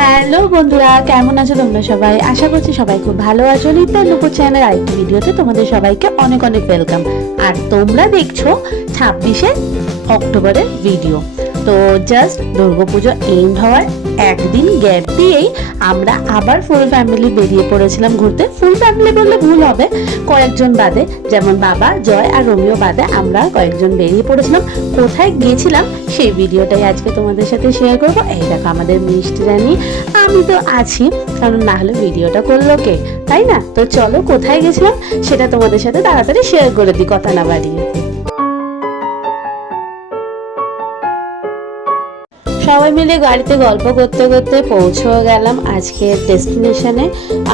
Hello বন্ধুরা, কেমন আছো তোমরা সবাই? আশা করছি সবাই খুব ভালো আছো। নিত্য নুপুর চ্যানেলের আরেকটি ভিডিওতে তোমাদের সবাইকে অনেক অনেক ওয়েলকাম। আর তোমরা দেখছো 26শে অক্টোবরের ভিডিও। তো জাস্ট দুর্গাপুজো এন্ড হওয়ার একদিন গ্যাপ দিয়েই আমরা আবার ফুল ফ্যামিলি বেরিয়ে পড়েছিলাম ঘুরতে। ফুল ফ্যামিলি বললে ভুল হবে, কয়েকজন বাদে, যেমন বাবা, জয় আর রোমিও বাদে আমরা কয়েকজন বেরিয়ে পড়েছিলাম। কোথায় গিয়েছিলাম সেই ভিডিওটাই আজকে তোমাদের সাথে শেয়ার করবো। এই দেখো আমাদের মিষ্টি রানী, আমি তো আছি, কারণ না হলে ভিডিওটা করলো কে, তাই না? তো চলো কোথায় গেছিলাম সেটা তোমাদের সাথে তাড়াতাড়ি শেয়ার করে দিই, কথা না বাড়িয়ে। সবাই মিলে গাড়িতে গল্প করতে করতে পৌঁছেও গেলাম আজকের ডেস্টিনেশনে।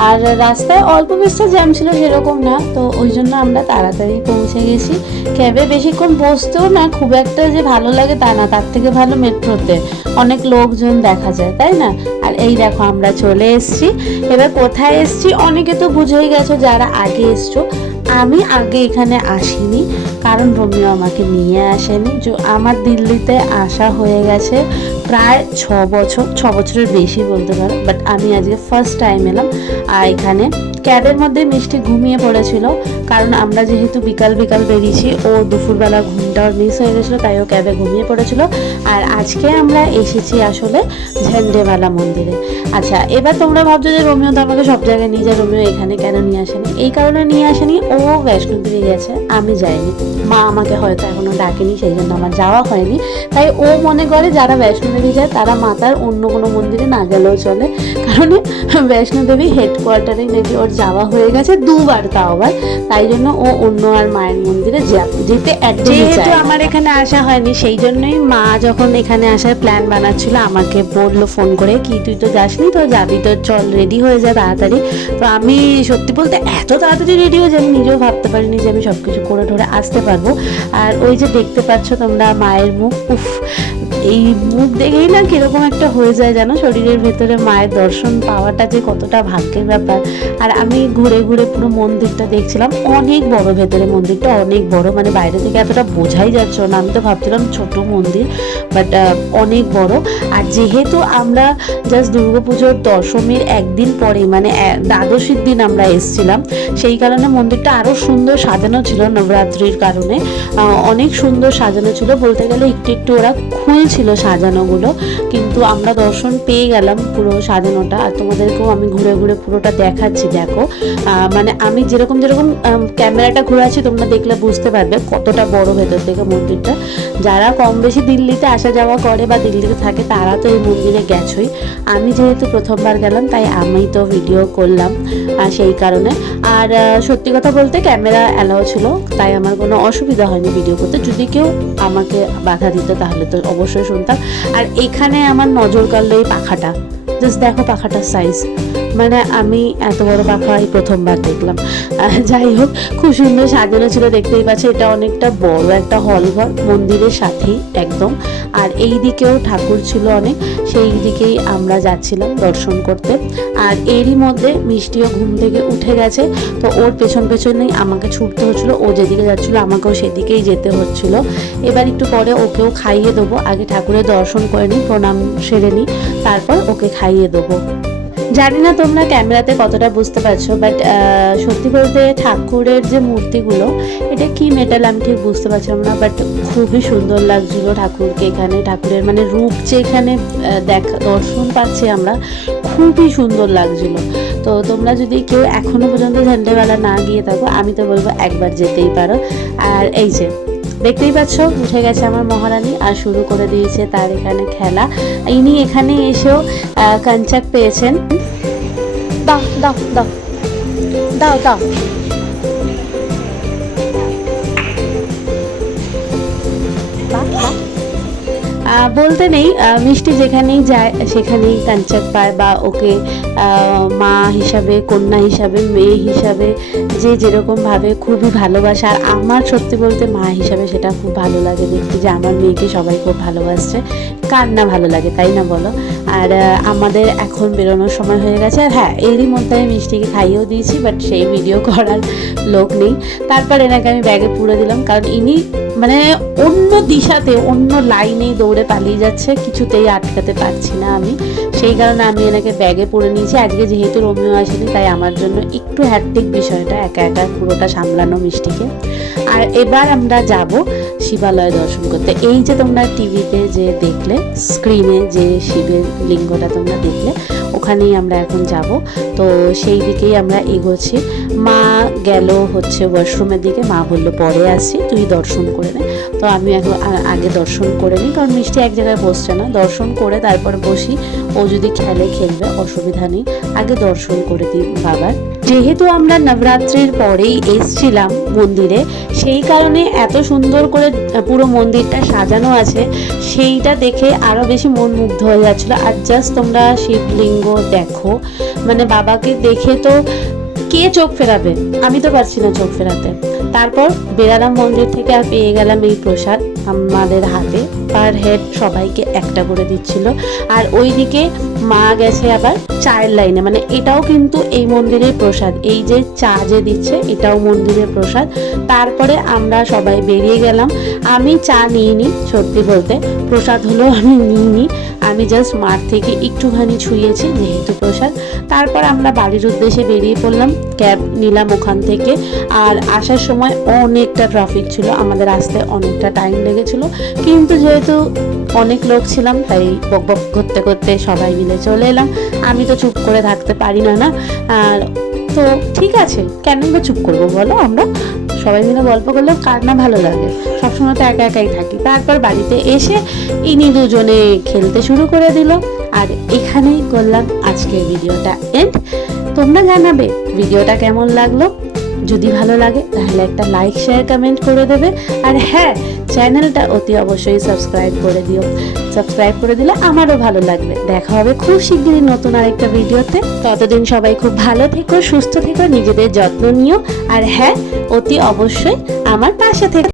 আর রাস্তায় অল্প বেশি জ্যাম ছিল সেরকম না, তো ওই জন্য আমরা তাড়াতাড়ি পৌঁছে গেছি। ক্যাবে বেশিক্ষণ বসতেও না খুব একটা যে ভালো লাগে তা না, তার থেকে ভালো মেট্রোতে অনেক লোকজন দেখা যায়, তাই না? আর এই দেখো আমরা চলে এসছি। এবার কোথায় এসছি অনেকে তো বুঝেই গেছো যারা আগে এসছো। আমি আগে এখানে আসিনি, কারণ রোমিও আমাকে নিয়ে আসেনি। আমার দিল্লিতে আসা হয়ে গেছে প্রায় 6 বছরের বেশি বলতে পারো, বাট আমি আজকে ফার্স্ট টাইম এলাম। আর এখানে ক্যাবের মধ্যে মিষ্টি ঘুমিয়ে পড়েছিল, কারণ আমরা যেহেতু বিকাল বিকাল বেরিয়েছি, ও দুপুরবেলা ঘুমটা মিস হয়ে গেছিলো, তাই ও ক্যাবে ঘুমিয়ে পড়েছিল। আর আজকে আমরা এসেছি আসলে ঝান্ডেওয়ালা মন্দিরে। আচ্ছা, এবার তোমরা ভাবছো যে রোমিও তো আমাকে সব জায়গায় নিয়ে যায়, রোমিও এখানে কেন নিয়ে আসেনি? এই কারণে নিয়ে আসেনি, ও বৈষ্ণোদেবী গেছে, আমি যাইনি। মা আমাকে হয়তো এখনো ডাকেনি, সেই জন্য আমার যাওয়া হয়নি। তাই ও মনে করে যারা বৈষ্ণোদেবী যায় তারা মাতার অন্য কোনো মন্দিরে না গেলেও চলে, কারণ বৈষ্ণোদেবী হেডকোয়ার্টারেই নাকি ওর যাওয়া হয়ে গেছে দুবার, তাও আবার। তাই জন্য ও অন্য আর মায়ের মন্দিরে যেতে একদমই চায় না। আমার এখানে আসা হয়নি, সেই জন্যই মা যখন এখানে আসার প্ল্যান বানাচ্ছিল আমাকে বললো ফোন করে, কি তুই তো যাসনি, তো যাবি তো চল, রেডি হয়ে যা তাড়াতাড়ি। তো আমি সত্যি বলতে এত তাড়াতাড়ি রেডি হয়ে যাই আমি নিজেও ভাবতে পারিনি যে আমি সব কিছু করে ধরে আসতে পারবো। আর ওই যে দেখতে পাচ্ছ তোমরা মায়ের মুখ, উফ, এই মুখ দেখেই না কিরকম একটা হয়ে যায় জানো, শরীরের ভেতরে মায়ের দর্শন পাওয়াটা যে কতটা ভাগ্যের ব্যাপার। আর আমি ঘুরে ঘুরে পুরো মন্দিরটা দেখছিলাম, অনেক বড়, ভেতরে মন্দিরটা অনেক বড়, মানে বাইরে থেকে এতটা বোঝাই যাচ্ছে না। আমি তো ভাবছিলাম ছোট মন্দির, বাট অনেক বড়। আর যেহেতু আমরা জাস্ট দুর্গাপুজোর দশমীর একদিন পরেই, মানে দ্বাদশীর দিন আমরা এসেছিলাম, সেই কারণে মন্দিরটা আরও সুন্দর সাজানো ছিল। নবরাত্রির কারণে অনেক সুন্দর সাজানো ছিল, বলতে গেলে একটু একটু ওরা খুলছিল সাজানোগুলো, কিন্তু আমরা দর্শন পেয়ে গেলাম পুরো সাজানোটা। আর তোমাদেরকেও আমি ঘুরে ঘুরে পুরোটা দেখাচ্ছি, দেখো। মানে আমি যেরকম যেরকম ক্যামেরাটা ঘুরাচ্ছি তোমরা দেখলে বুঝতে পারবে কতটা বড় ভেতর থেকে মন্দিরটা। যারা কম বেশি দিল্লিতে আসা যাওয়া করে বা দিল্লিতে থাকে তারা তো এই মন্দিরে গেছোই। আমি যেহেতু প্রথমবার গেলাম তাই আমি তো ভিডিও করলাম সেই কারণে। আর সত্যি কথা বলতে ক্যামেরা অ্যালাও ছিল, তাই আমার কোনো অসুবিধা হয়নি ভিডিও করতে। যদি কেউ আমাকে বাধা দিত তাহলে তো অবশ্যই শুনতাম। আর এখানে আমার নজর কাড়লো এই পাখাটা, জাস্ট দেখো পাখাটার সাইজ, মানে আমি এত বড় পাখা এই প্রথমবার দেখলাম। যাই হোক, খুব সুন্দর সাজানো ছিল, দেখতেই পাচ্ছি। এটা অনেকটা বড় একটা হল ঘর মন্দিরের সাথেই একদম। আর এই দিকেও ঠাকুর ছিল অনেক, সেই দিকেই আমরা যাচ্ছিলাম দর্শন করতে। আর এরই মধ্যে মিষ্টিও ঘুম থেকে উঠে গেছে, তো ওর পেছন পেছনেই আমাকে ছুটতে হচ্ছিলো। ও যেদিকে যাচ্ছিলো আমাকেও সেদিকেই যেতে হচ্ছিলো। এবার একটু পরে ওকেও খাইয়ে দেবো, আগে ঠাকুরের দর্শন করে নিই, প্রণাম সেরে নিই, তারপর ওকে খাইয়ে দেবো। জানি না তোমরা ক্যামেরাতে কতটা বুঝতে পারছো, বাট সত্যি বলতে ঠাকুরের যে মূর্তিগুলো, এটা কি মেটাল আমি ঠিক বুঝতে পারছিলাম না, বাট খুবই সুন্দর লাগছিল ঠাকুরকে। এখানে ঠাকুরের মানে রূপ যে এখানে দর্শন পাচ্ছি আমরা, খুবই সুন্দর লাগছিল। তো তোমরা যদি কেউ এখনো পর্যন্ত ঝান্ডেওয়ালা না গিয়ে থাকো, আমি তো বলবো একবার যেতেই পারো। আর এই যে দেখতেই পাচ্ছ উঠে গেছে আমার মহারানী, আর শুরু করে দিয়েছে তার এখানে খেলা। ইনি এখানে এসেও কাঞ্চাক পেয়েছেন। দাও দাও দাও দাও দাও। বলতে নেই, মিষ্টি যেখানেই যায় সেখানেই কাঞ্চাক পায়, বা ওকে মা হিসাবে, কন্যা হিসাবে, মেয়ে হিসাবে যে যেরকমভাবে খুবই ভালোবাসে। আর আমার সত্যি বলতে মা হিসাবে সেটা খুব ভালো লাগে দেখতে, যে আমার মেয়েকে সবাই খুব ভালোবাসছে। কার না ভালো লাগে, তাই না বলো? আর আমাদের এখন বেরোনোর সময় হয়ে গেছে। আর হ্যাঁ, এরই মধ্যে আমি মিষ্টিকে খাইয়েও দিয়েছি, বাট সেই ভিডিও করার লোক নেই। তারপর এনাকে আমি ব্যাগে পুরে দিলাম, কারণ ইনি মানে অন্য দিশাতে অন্য লাইনে দৌড়ে পালিয়ে যাচ্ছে, কিছুতেই আটকাতে পারছি না আমি। সেই কারণে আমি এনাকে ব্যাগে পরে নিয়েছি। আজকে যেহেতু রোমিও আসেনি, তাই আমার জন্য একটু হ্যাট্রিক বিষয়টা, একা একা পুরোটা সামলানো মিষ্টিকে। আর এবার আমরা যাব শিবালয় দর্শন করতে। এই যে তোমরা টিভিতে যে দেখলে, স্ক্রিনে যে শিবের লিঙ্গটা তোমরা দেখলে, ওখানেই আমরা এখন যাব। তো সেই দিকেই আমরা এগোচ্ছি। মা গেল হচ্ছে ওয়াশরুমের দিকে, মা বললো পরে আসছি, তুই দর্শন করে নে। তো আমি এখন আগে দর্শন করে নিই, কারণ মিষ্টি এক জায়গায় বসছে না। দর্শন করে তারপরে বসি, ও যদি খেলবে অসুবিধা নেই, আগে দর্শন করে দিই বাবার। যেহেতু আমরা নবরাত্রির পরেই এসছিলাম মন্দিরে, সেই কারণে এত সুন্দর করে পুরো মন্দিরটা সাজানো আছে, সেইটা দেখে আরও বেশি মন মুগ্ধ হয়ে যাচ্ছিলো। আর জাস্ট তোমরা শিবলিঙ্গ দেখো, মানে বাবাকে দেখে তো কে চোখ ফেরাবে, আমি তো পারছি না চোখ ফেরাতে। তারপর বেরালাম মন্দির থেকে, আর পেয়ে গেলাম এই প্রসাদ আমাদের হাতে। পার হেড সবাইকে একটা করে দিচ্ছিল। আর ওইদিকে মা গেছে আবার চায়ের লাইনে, মানে এটাও কিন্তু এই মন্দিরের প্রসাদ। এই যে চা যে দিচ্ছে, এটাও মন্দিরের প্রসাদ। তারপরে আমরা সবাই বেরিয়ে গেলাম। আমি চা নিইনি, সত্যি বলতে প্রসাদ হলেও আমি নিইনি, আমি জাস্ট মাঠ থেকে একটুখানি ছুঁয়েছি যেহেতু প্রসাদ। তারপর আমরা বাড়ির উদ্দেশ্যে বেরিয়ে পড়লাম, ক্যাব নিলাম ওখান থেকে। আর আসার সময় অনেকটা ট্রাফিক ছিল, আমাদের আসতে অনেকটা টাইম লেগেছিল, কিন্তু যেহেতু অনেক লোক ছিলাম তাই বক বক করতে করতে সবাই মিলে চলে এলাম। আমি তো চুপ করে থাকতে পারি না। আর তো ঠিক আছে, কেনই বা চুপ করবো বলো, আমরা সবাই মিলে গল্প করলে কার না ভালো লাগে, সবসময় তো একা একাই থাকি। তারপর বাড়িতে এসে ইনি দুজনে খেলতে শুরু করে দিল। আর এখানেই করলাম আজকের ভিডিওটা এন্ড। তোমরা জানাবে ভিডিওটা কেমন লাগলো, যদি ভালো লাগে তাহলে একটা লাইক শেয়ার কমেন্ট করে দেবে। আর হ্যাঁ, চ্যানেলটা অতি অবশ্যই সাবস্ক্রাইব করে দিও, সাবস্ক্রাইব করে দিলে আমারও ভালো লাগবে। দেখা হবে খুব শিগগিরই নতুন আরেকটা ভিডিওতে। ততদিন সবাই খুব ভালো থেকো, সুস্থ থেকো, নিজেদের যত্ন নিও। আর হ্যাঁ, অতি অবশ্যই আমার পাশে থেকো।